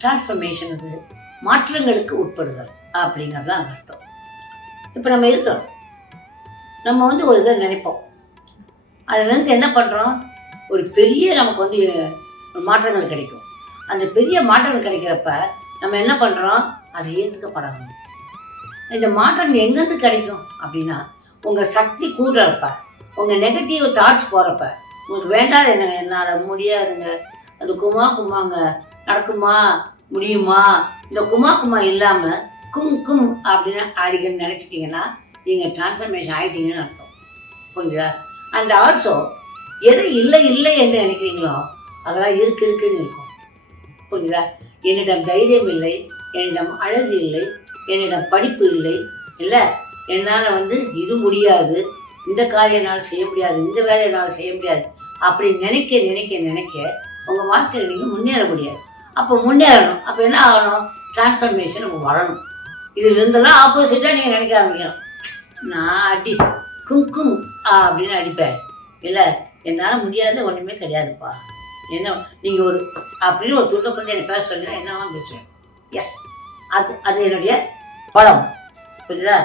Transformation அது மாற்றங்களுக்கு உட்படுதல் அப்படிங்கிறது தான் அர்த்தம். இப்போ நம்ம இருக்கிறோம், நம்ம வந்து ஒரு இதை நினைப்போம், அதுலேருந்து என்ன பண்ணுறோம், ஒரு பெரிய நமக்கு வந்து மாற்றங்கள் கிடைக்கும். அந்த பெரிய மாற்றங்கள் கிடைக்கிறப்ப நம்ம என்ன பண்ணுறோம், அதை ஏற்றுக்கப்படணும். இந்த மாற்றம் எங்கேருந்து கிடைக்கும் அப்படின்னா, உங்கள் சக்தி கூடுறப்ப, உங்கள் நெகட்டிவ் தாட்ஸ் போகிறப்ப, உங்களுக்கு வேண்டாது என்னங்க, என்னால் முடியாதுங்க, அது குமாங்க நடக்குமா முடியுமா, இந்த குமா இல்லாமல் கும் அப்படின்னு ஆடிக்கன்னு நினச்சிட்டிங்கன்னா நீங்கள் டிரான்ஸ்ஃபர்மேஷன் ஆகிட்டீங்கன்னு அர்த்தம். புரிஞ்சுதா? அண்ட் ஆல்சோ எது இல்லை என்று நினைக்கிறீங்களோ அதெல்லாம் இருக்குன்னு இருக்கும். புரிஞ்சுதா? என்னிடம் தைரியம் இல்லை, என்னிடம் அழகு இல்லை, என்னிடம் படிப்பு இல்லை, இல்லை என்னால் வந்து இது முடியாது, இந்த காரியம் என்னால் செய்ய முடியாது, இந்த வேலை என்னால் செய்ய முடியாது அப்படி நினைக்க உங்கள் வாழ்க்கையில் நீங்கள் முன்னேற முடியாது. அப்போ முன்னேறணும், அப்போ என்ன ஆகணும், டிரான்ஸ்ஃபர்மேஷன் நமக்கு வரணும். இதிலிருந்தெல்லாம் ஆப்போசிட்டாக நீங்கள் நினைக்க ஆரம்பிக்கணும். நான் அடி கும் அப்படின்னு அடிப்பேன், இல்லை என்னால் முடியாத ஒன்றுமே கிடையாதுப்பா, என்ன நீங்கள் ஒரு அப்படின்னு ஒரு துண்டை கொஞ்சம் என்னை பேச சொன்னீங்கன்னா என்னவா பேசுவேன். எஸ், அது என்னுடைய பலம். புரியுதா?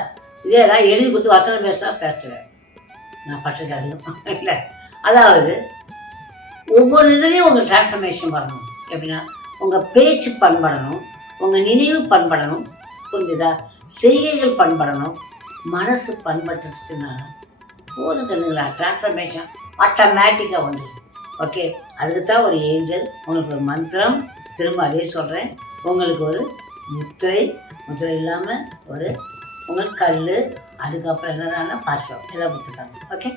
இதே நான் எழுதி கொடுத்து வசனம் பேசுவேன், நான் பட்டது அதிகம் இல்லை. அதாவது ஒவ்வொரு இதுலேயும் உங்கள் டிரான்ஸ்ஃபர்மேஷன் வரணும். எப்படின்னா உங்கள் பேச்சு பண்படணும், உங்கள் நினைவு பண்படணும், புரிஞ்சுதா, செய்கைகள் பண்படணும், மனசு பண்பட்டுச்சுன்னா போதும் கண்ணுங்களா, டிரான்ஸ்ஃபர்மேஷன் ஆட்டோமேட்டிக்காக வந்துடும். ஓகே, அதுக்கு தான் ஒரு ஏஞ்சல், உங்களுக்கு ஒரு மந்திரம், திரும்ப அதே சொல்கிறேன், உங்களுக்கு ஒரு முத்திரை இல்லாமல் ஒரு உங்களுக்கு கல், அதுக்கப்புறம் என்னென்னா பாஸ்வேர்ட் எல்லாம் கொடுத்துருக்காங்க. ஓகே.